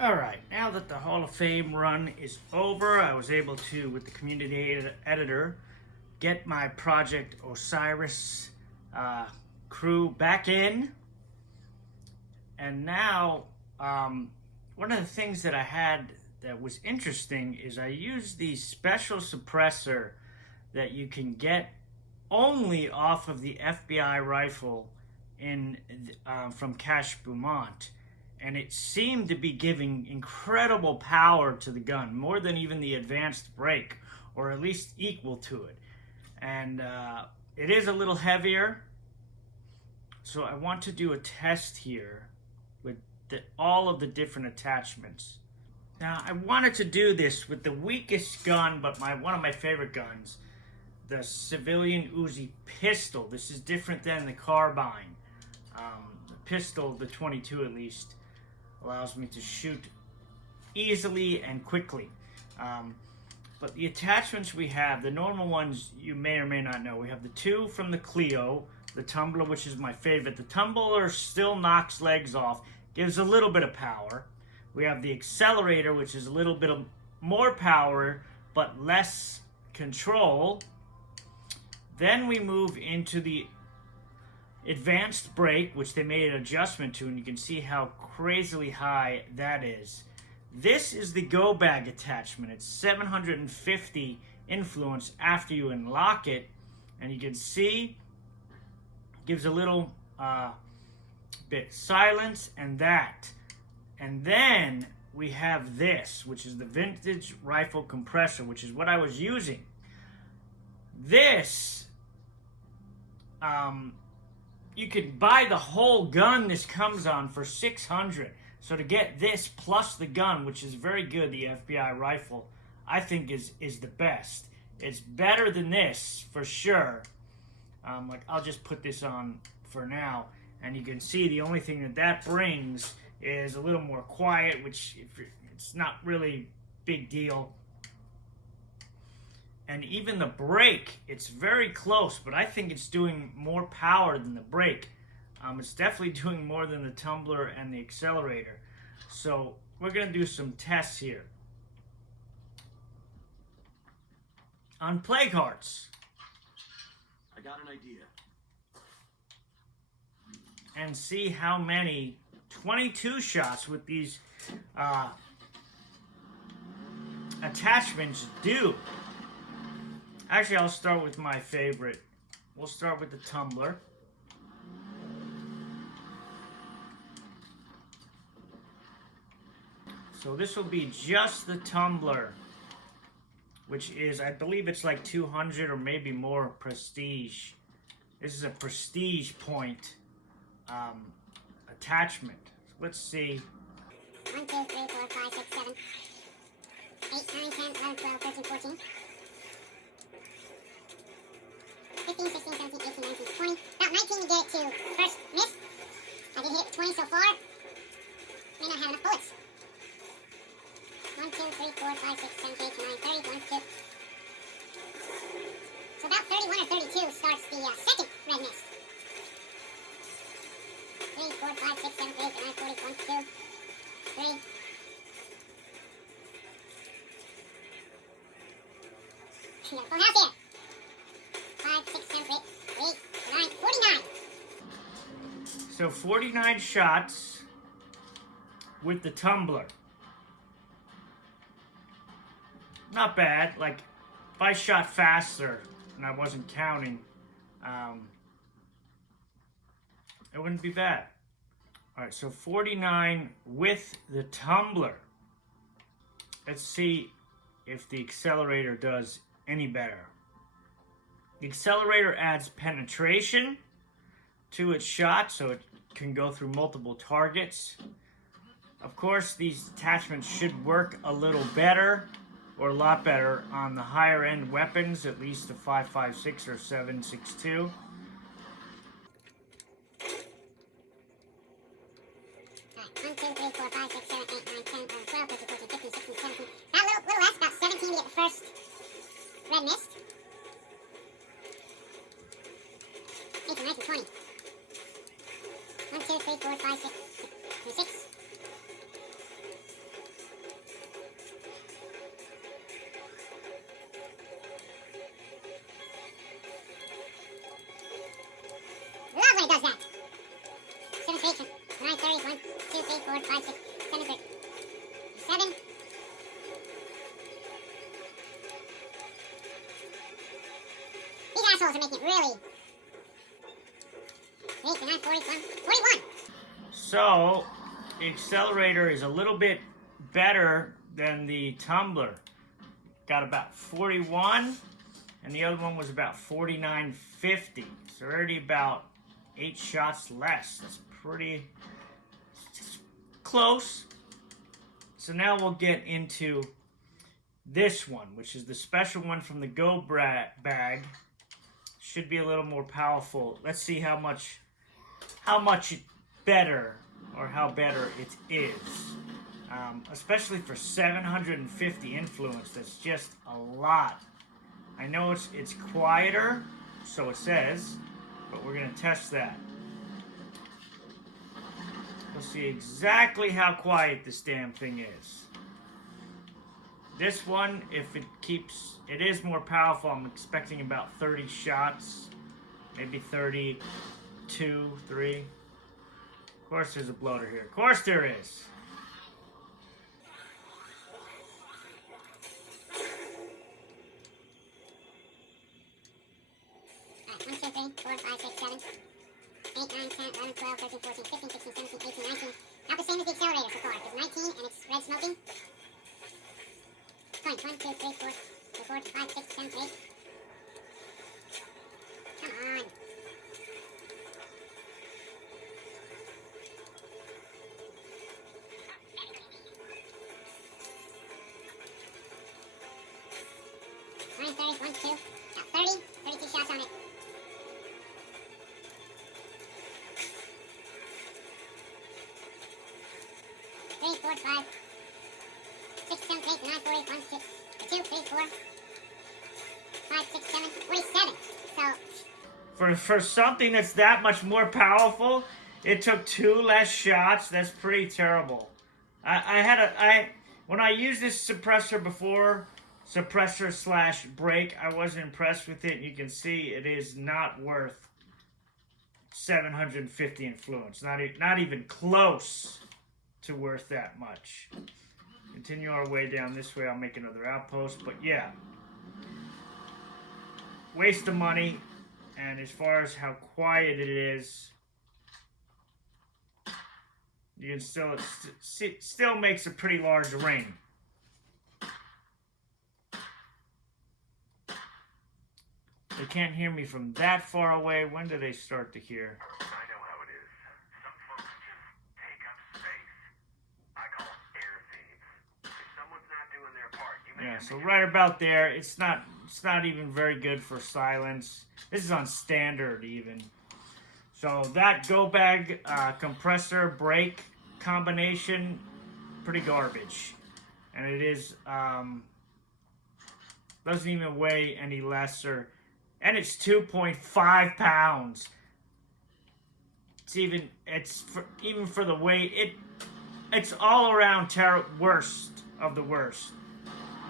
Alright, now that the Hall of Fame run is over, I was able to, with the community editor, get my Project Osiris crew back in. And now, one of the things that I had that was interesting is I used the special suppressor that you can get only off of the FBI rifle from Cache Beaumont. And it seemed to be giving incredible power to the gun, more than even the advanced brake, or at least equal to it. And it is a little heavier, so I want to do a test here with all of the different attachments. Now, I wanted to do this with the weakest gun, but one of my favorite guns, the civilian Uzi pistol. This is different than the carbine. The pistol, the 22 at least, allows me to shoot easily and quickly. But the attachments we have, the normal ones you may or may not know. We have the two from the CLEO, the Tumbler, which is my favorite. The Tumbler still knocks legs off, gives a little bit of power. We have the Accelerator, which is a little bit of more power, but less control. Then we move into the advanced brake, which they made an adjustment to, and you can see how crazily high that is. This is the go bag attachment. It's 750 influence after you unlock it, and you can see it gives a little bit silence and that. And then we have this, which is the vintage rifle compressor, which is what I was using. This you could buy the whole gun this comes on for $600. So to get this plus the gun, which is very good, the FBI rifle, I think is the best. It's better than this for sure. I'll just put this on for now, and you can see the only thing that brings is a little more quiet, which it's not really big deal. And even the brake, it's very close, but I think it's doing more power than the brake. It's definitely doing more than the Tumbler and the Accelerator. So we're going to do some tests here. On play cards. I got an idea. And see how many 22 shots with these attachments do. Actually, I'll start with my favorite. We'll start with the Tumbler. So this will be just the Tumbler, which is, I believe it's like 200 or maybe more prestige. This is a prestige point attachment. So let's see. 1, 2, 3, 4, 5, 6, 7, 8, 9, 10, 11, 12, 13, 14. 15, 16, 17, 18, 19, 20. About 19 to get it to first miss. I did hit it with 20 so far. May not have enough bullets. 1, 2, 3, 4, 5, 6, 7, 8, 9, 30, 1, 2. So about 31 or 32 starts the second red mist. 3, 4, 5, 6, 7, 8, 9, 40, 1, 2, 3. You got a full house here. 5, 6, 7, 8, 9, 49. So 49 shots with the Tumbler. Not bad. Like, if I shot faster and I wasn't counting, it wouldn't be bad. Alright, so 49 with the Tumbler. Let's see if the Accelerator does any better. The Accelerator adds penetration to its shot, so it can go through multiple targets. Of course, these attachments should work a little better, or a lot better, on the higher end weapons, at least the 5.56 or 7.62. Alright, 1, 2, 3, 4, 5, 6, 7, 8, 9, 10, 11, 12, 13, 14, 15, 16, 17. About a little less, about 17 to get the first red mist. 18, 19, 20. 1, 2, 3, 4, 5, 6, 6. 5, 6, 7, 8, 7. These assholes are making it really. 8, 9, 40, 41. So, the accelerator is a little bit better than the tumbler. Got about 41, and the other one was about 49.50. So already about 8 shots less. That's pretty close. So now we'll get into this one, which is the special one from the Go bag. Should be a little more powerful. Let's see how much better, or how better it is. Especially for 750 influence, that's just a lot. I know it's quieter, so it says, but we're gonna test that. We'll see exactly how quiet this damn thing is. This one, if it is more powerful. I'm expecting about 30 shots, maybe 32, 3. Of course there's a bloater here. Of course there is. Alright, 1, 2, 3, 4, 5, 6, 7, 8, 9, 10, 11, 12, 13, 14, 15, 16, 17, 18, 19. Not the same as the accelerator so far. It's 19 and it's red smoking. 20, 1, 2, 3, 4, 4, 5, 6, 7, 8. Come on. Nine, 30, 1, 2, got 30, 32 shots on it. 3, 4, 5, 6, 7, 8, 9, 40, 1, 2, 3, 4, 5, 6, 7, 47. So For something that's that much more powerful, it took 2 less shots. That's pretty terrible. When I used this suppressor before, suppressor / brake, I wasn't impressed with it. You can see it is not worth 750 influence. Not even close to worth that much. Continue our way down this way. I'll make another outpost, but yeah, waste of money. And as far as how quiet it is, you can still makes a pretty large ring. They can't hear me from that far away. When do they start to hear? I know how it is. Some folks just take up space. I call them air thieves. If someone's not doing their part, you may Yeah, have so to right about there, it's not even very good for silence. This is on standard even. So that Go bag compressor brake combination, pretty garbage. And it is doesn't even weigh any lesser. And it's 2.5 pounds. Even for the weight, it's all around worst of the worst.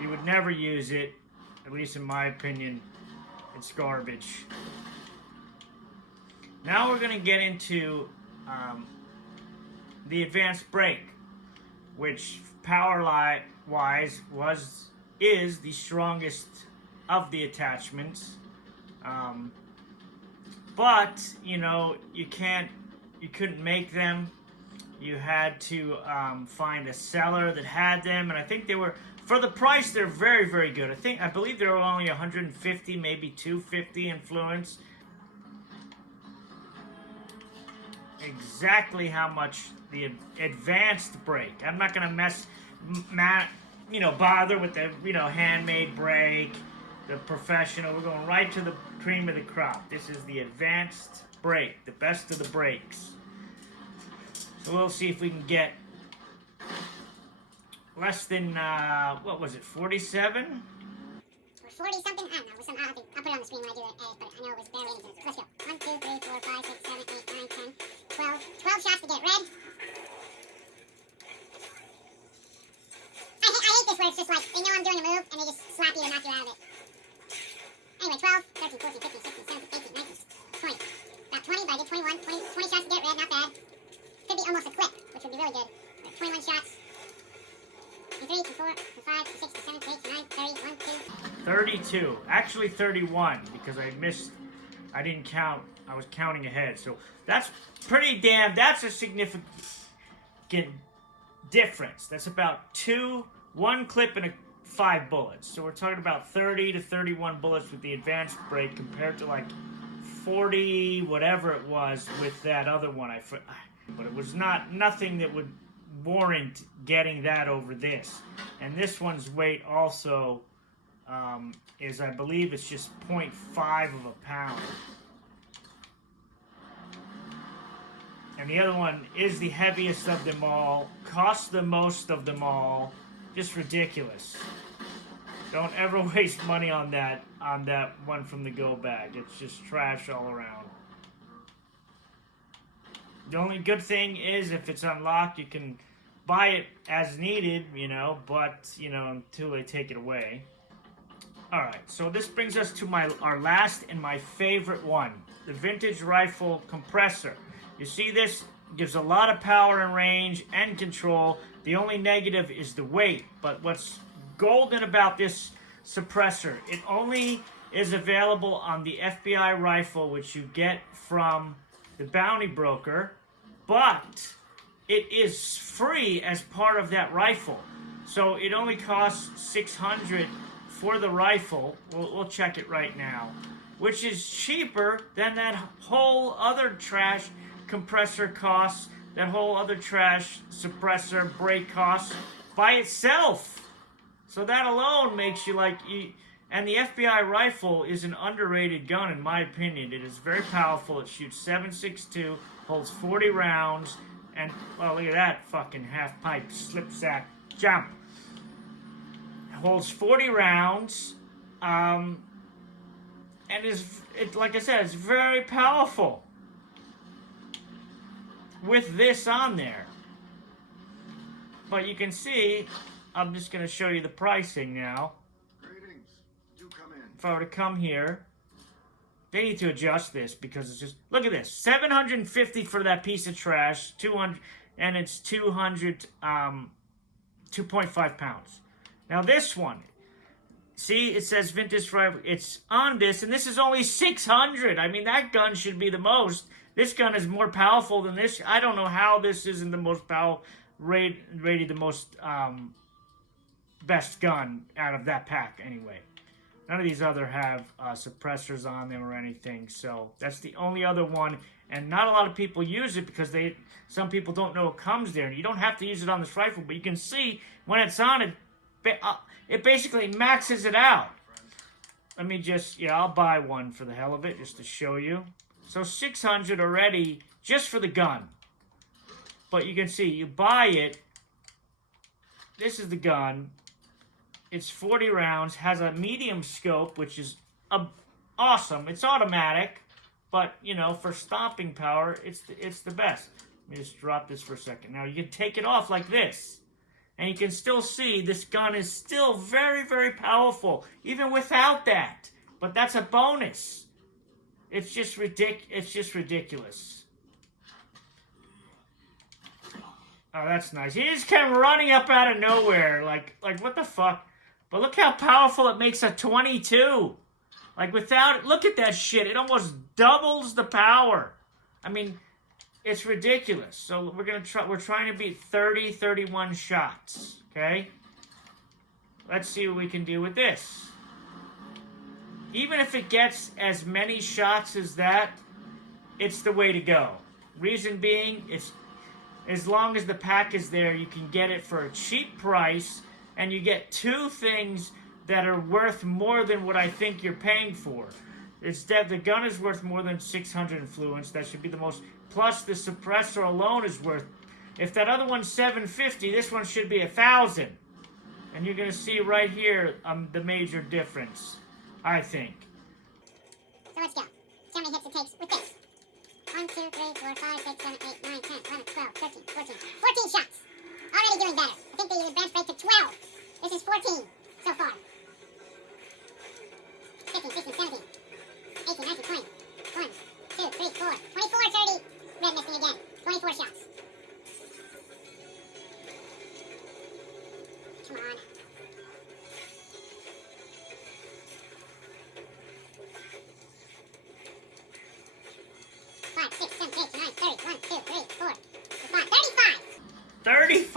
You would never use it, at least in my opinion. It's garbage. Now we're gonna get into the advanced brake, which power-wise is the strongest of the attachments. But you know, you couldn't make them. You had to find a seller that had them, and I think they were, for the price, they're very, very good. I believe they were only 150, maybe 250 influence. Exactly how much the advanced brake. I'm not gonna bother with the handmade brake, the professional. We're going right to the cream of the crop. This is the advanced brake, the best of the brakes. So we'll see if we can get less than, what was it, 47? Or 40 something? I don't know. I'll put it on the screen when I do it, but I know it was barely into it. Let's go. 1, 2, 3, 4, 5, 6, 7, 8, 9, 10, 12. 12 shots to get red. I hate this where it's just like, they know I'm doing a move, and they just slap you to knock you out of it. Anyway, 12, 13, 14, 15, 16, 17, 18, 19, 20. About 20, but I did 21. 20 shots to get red, not bad. Could be almost a clip, which would be really good. 21 shots. And 3, and 4, and 5, and 6, and 7, and 8, and 9, 30, 1, 2. 32. Actually 31 because I missed. I didn't count. I was counting ahead. So that's pretty damn. That's a significant difference. That's about 1 clip and 5 bullets. So we're talking about 30 to 31 bullets with the advanced break compared to like 40 whatever it was with that other one. But it was nothing that would warrant getting that over this. And this one's weight also is, I believe, it's just 0.5 of a pound. And the other one is the heaviest of them all, costs the most of them all. Just ridiculous. Don't ever waste money on that one from the go bag. It's just trash all around. The only good thing is if it's unlocked, you can buy it as needed, you know, but, you know, until they take it away. Alright, so this brings us to our last and my favorite one, the vintage rifle compressor. You see this gives a lot of power and range and control. The only negative is the weight, but what's golden about this suppressor, it only is available on the FBI rifle, which you get from the bounty broker, but it is free as part of that rifle. So it only costs $600 for the rifle. We'll check it right now, which is cheaper than that whole other trash compressor costs, that whole other trash suppressor break costs by itself. So that alone makes you like, and the FBI rifle is an underrated gun in my opinion. It is very powerful. It shoots 7.62, holds 40 rounds, and well, look at that fucking half pipe slip sack jump. It holds 40 rounds, and like I said, it's very powerful. With this on there. But you can see, I'm just going to show you the pricing now. Greetings. Do come in. If I were to come here, they need to adjust this because it's just, look at this, $750 for that piece of trash, 200, and it's 2.5 pounds. Now this one, see, it says vintage rifle, it's on this, and this is only $600. I mean, that gun should be the most. This gun is more powerful than this. I don't know how this isn't the most rated the most best gun out of that pack anyway. None of these other have suppressors on them or anything, so that's the only other one. And not a lot of people use it because some people don't know it comes there. You don't have to use it on this rifle, but you can see when it's on it, it basically maxes it out. Let me just, I'll buy one for the hell of it just to show you. So $600 already just for the gun. But you can see, you buy it. This is the gun. It's 40 rounds, has a medium scope, which is awesome. It's automatic, but, you know, for stomping power, it's the best. Let me just drop this for a second. Now, you can take it off like this. And you can still see this gun is still very, very powerful, even without that. But that's a bonus. It's just ridiculous. Oh, that's nice. He just came running up out of nowhere. Like what the fuck? But look how powerful it makes a 22. Like without it, look at that shit. It almost doubles the power. I mean, it's ridiculous. So we're trying to beat 30, 31 shots. Okay? Let's see what we can do with this. Even if it gets as many shots as that, it's the way to go. Reason being, it's as long as the pack is there, you can get it for a cheap price, and you get 2 things that are worth more than what I think you're paying for. The gun is worth more than 600 influence. That should be the most. Plus, the suppressor alone is worth. If that other one's 750, this one should be 1,000. And you're going to see right here the major difference, I think. So let's go. See how many hits it takes with this. 1, 2, 3, 4, 5, 6, 7, 8, 9, 10, 11, 12, 13, 14. 14 shots. Already doing better. I think the advanced break to 12. This is 14 so far. 15, 16, 17, 18, 19, 20. 1, 2, 3, 4. 24, 30. Red missing again. 24 shots.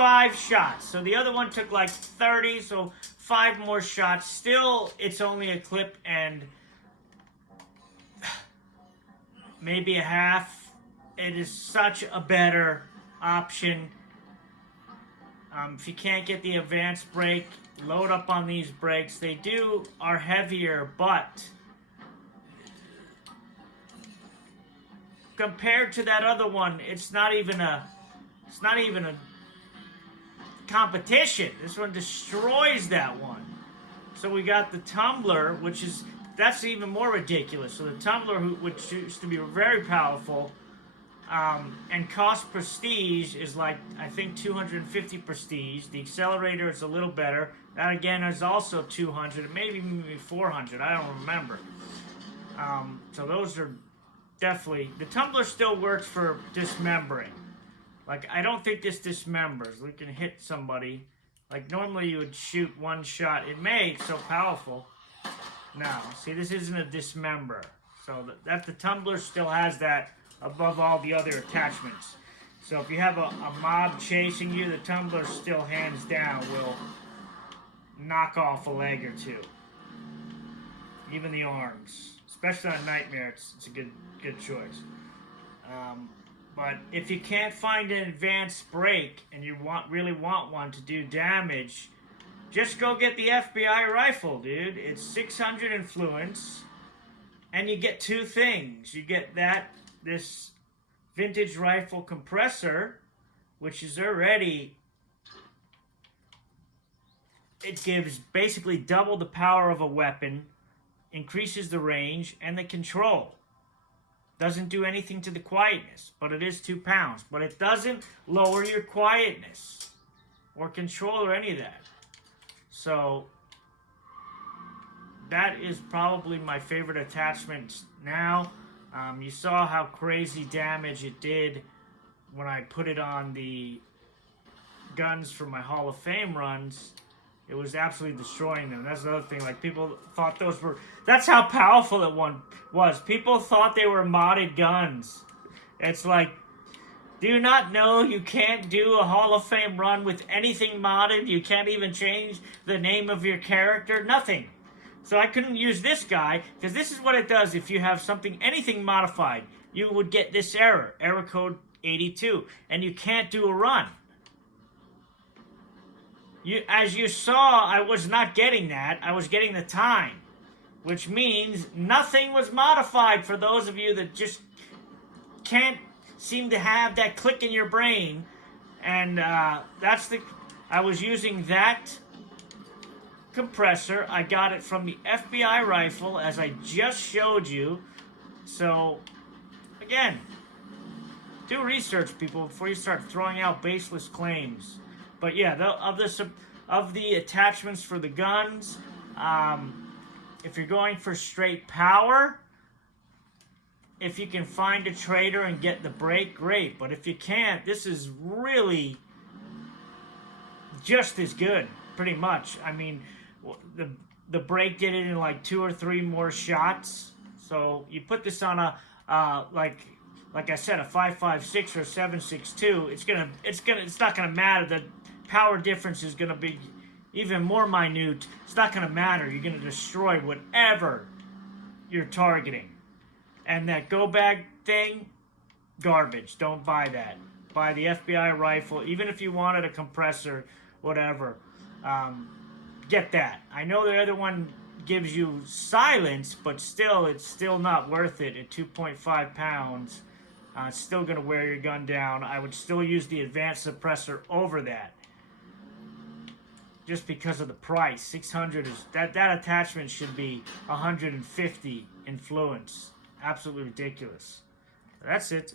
25 shots. So the other one took like 30, so 5 more shots. Still, it's only a clip and maybe a half. It is such a better option. If you can't get the advanced brake, load up on these brakes. They are heavier, but compared to that other one, it's not even a competition. This one destroys that one. So we got the Tumbler, that's even more ridiculous. So the Tumbler, which used to be very powerful, and cost prestige is like, I think 250 prestige. The Accelerator is a little better. That again is also 200, maybe 400. I don't remember. So those are definitely, the Tumbler still works for dismembering. Like, I don't think this dismembers. We can hit somebody. Like, normally you would shoot one shot. It may, it's so powerful. No, see, this isn't a dismember. So the Tumbler still has that above all the other attachments. So if you have a mob chasing you, the Tumbler still, hands down, will knock off a leg or two. Even the arms. Especially on Nightmare, it's a good choice. But if you can't find an advanced brake and you really want one to do damage, just go get the FBI rifle, dude. It's 600 influence, and you get 2 things. You get this vintage rifle compressor, which is already, it gives basically double the power of a weapon, increases the range and the control. Doesn't do anything to the quietness, but it is 2 pounds. But it doesn't lower your quietness or control or any of that. So that is probably my favorite attachment now. You saw how crazy damage it did when I put it on the guns for my Hall of Fame runs. It was absolutely destroying them. That's the other thing. Like, people thought those were... That's how powerful that one was. People thought they were modded guns. It's like, do you not know you can't do a Hall of Fame run with anything modded? You can't even change the name of your character? Nothing. So I couldn't use this guy, because this is what it does if you have anything modified. You would get this error code 82, and you can't do a run. As you saw, I was not getting that. I was getting the time, which means nothing was modified for those of you that just can't seem to have that click in your brain. And I was using that compressor. I got it from the FBI rifle, as I just showed you. So, again, do research, people, before you start throwing out baseless claims. But yeah, of the attachments for the guns, if you're going for straight power, if you can find a trader and get the brake, great. But if you can't, this is really just as good, pretty much. I mean, the brake did it in like 2 or 3 more shots. So you put this on a like I said, a 5.56 or 7.62. It's not gonna matter. The power difference is gonna be even more minute. It's not gonna matter. You're gonna destroy whatever you're targeting. And that go bag thing, garbage. Don't buy that. Buy the FBI rifle. Even if you wanted a compressor, whatever, get that. I know the other one gives you silence, but still, it's still not worth it at 2.5 pounds. It's still going to wear your gun down. I would still use the advanced suppressor over that, just because of the price. 600 is that attachment should be 150 influence. Absolutely ridiculous. That's it.